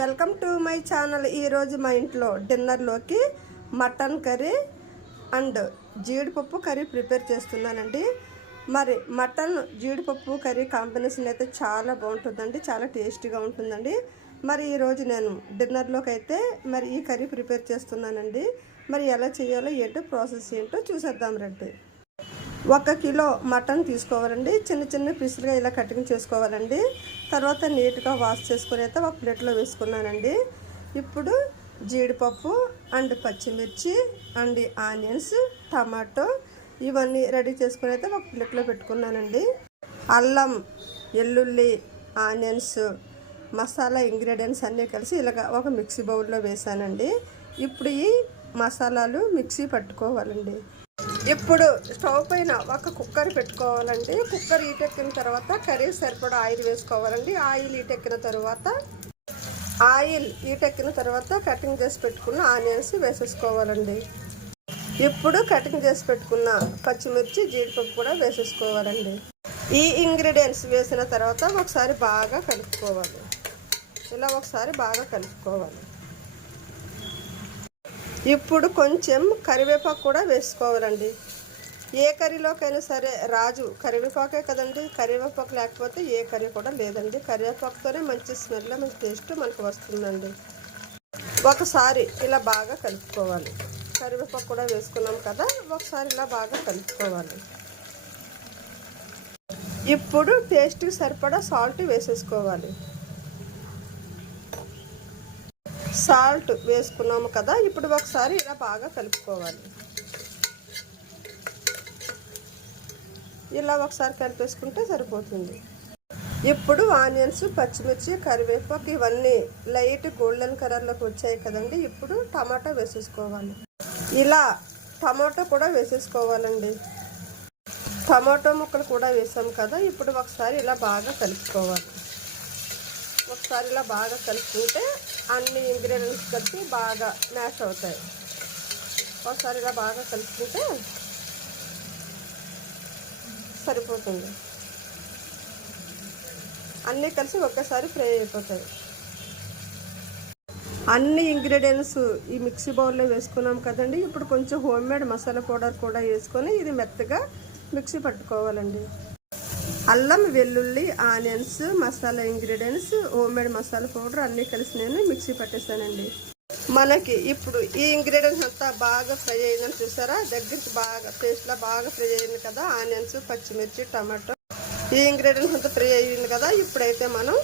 Welcome to my channel. ఈరోజు మా ఇంట్లో డిన్నర్లోకి మటన్ కర్రీ అండ్ జీడిపప్పు కర్రీ ప్రిపేర్ చేస్తున్నానండి. మరి మటన్ జీడిపప్పు కర్రీ కాంబినేషన్ అయితే చాలా బాగుంటుందండి, చాలా టేస్టీగా ఉంటుందండి. మరి ఈరోజు నేను డిన్నర్లోకి అయితే మరి ఈ కర్రీ ప్రిపేర్ చేస్తున్నానండి. మరి ఎలా చేయాలో ఏంటో ప్రాసెస్ ఏంటో చూసేద్దాం రండి. 1 కిలో మటన్ తీసుకోవాలండి. చిన్న చిన్న పీసులుగా ఇలా కటింగ్ చేసుకోవాలండి. తర్వాత నీట్గా వాష్ చేసుకుని అయితే ఒక ప్లేట్లో వేసుకున్నానండి. ఇప్పుడు జీడిపప్పు అండ్ పచ్చిమిర్చి అండ్ ఆనియన్స్, టమాటో ఇవన్నీ రెడీ చేసుకుని అయితే ఒక ప్లేట్లో పెట్టుకున్నానండి. అల్లం, వెల్లుల్లి, ఆనియన్స్, మసాలా ఇంగ్రీడియంట్స్ అన్నీ కలిసి ఇలాగ ఒక మిక్సీ బౌల్లో వేసానండి. ఇప్పుడు ఈ మసాలాలు మిక్సీ పట్టుకోవాలండి. ఇప్పుడు స్టవ్ పైన ఒక కుక్కర్ పెట్టుకోవాలండి. కుక్కర్ ఈటెక్కిన తర్వాత కర్రీ సరిపడా ఆయిల్ వేసుకోవాలండి. ఆయిల్ ఈటెక్కిన తర్వాత కటింగ్ చేసి పెట్టుకున్న ఆనియన్స్ వేసేసుకోవాలండి. ఇప్పుడు కటింగ్ చేసి పెట్టుకున్న పచ్చిమిర్చి, జీడిపప్పు కూడా వేసేసుకోవాలండి. ఈ ఇంగ్రీడియంట్స్ వేసిన తర్వాత ఒకసారి బాగా కలుపుకోవాలి. ఇలా ఒకసారి బాగా కలుపుకోవాలి. ఇప్పుడు కొంచెం కరివేపాకు కూడా వేసుకోవాలండి. ఏ కర్రీలోకైనా సరే రాజు కరివేపాకే కదండి. కరివేపాకు లేకపోతే ఏ కర్రీ కూడా లేదండి. కరివేపాకుతోనే మంచి స్మెల్, మంచి టేస్ట్ మనకు వస్తుందండి. ఒకసారి ఇలా బాగా కలుపుకోవాలి. కరివేపాకు కూడా వేసుకున్నాం కదా, ఒకసారి ఇలా బాగా కలుపుకోవాలి. ఇప్పుడు టేస్ట్కి సరిపడా సాల్ట్ వేసేసుకోవాలి. సాల్ట్ వేసుకున్నాము కదా, ఇప్పుడు ఒకసారి ఇలా బాగా కలుపుకోవాలి. ఇలా ఒకసారి కలిపేసుకుంటే సరిపోతుంది. ఇప్పుడు ఆనియన్స్, పచ్చిమిర్చి, కరివేపాకు ఇవన్నీ లైట్ గోల్డెన్ కలర్లోకి వచ్చాయి కదండి. ఇప్పుడు టమాటా వేసేసుకోవాలి. ఇలా టమాటో కూడా వేసేసుకోవాలండి. టమాటో ముక్కలు కూడా వేసాం కదా, ఇప్పుడు ఒకసారి ఇలా బాగా కలుపుకోవాలి. ఒకసారి ఇలా బాగా కలుపుకుంటే అన్ని ఇంగ్రీడియంట్స్ కలిపి బాగా మ్యాష్ అవుతాయి. ఒకసారి ఇలా బాగా కలుపుకుంటే సరిపోతుంది. అన్నీ కలిసి ఒక్కసారి ఫ్రై అయిపోతాయి. అన్ని ఇంగ్రీడియంట్స్ ఈ మిక్సీ బౌల్లో వేసుకున్నాం కదండి. ఇప్పుడు కొంచెం హోమ్మేడ్ మసాలా పౌడర్ కూడా వేసుకొని ఇది మెత్తగా మిక్సీ పట్టుకోవాలండి. అల్లం, వెల్లుల్లి, onions, masala ingredients, homemade masala powder అన్నీ కలిసి నేను మిక్సీ పట్టేస్తానండి. మనకి ఇప్పుడు ఈ ఇంగ్రీడియంట్స్ అంతా బాగా ఫ్రై అయిందని చూసారా, దగ్గరికి బాగా పేస్ట్లా బాగా ఫ్రై అయింది కదా. ఆనియన్స్, పచ్చిమిర్చి, టమాటో ఈ ఇంగ్రీడియంట్స్ అంతా ఫ్రై అయ్యింది కదా. ఇప్పుడైతే మనం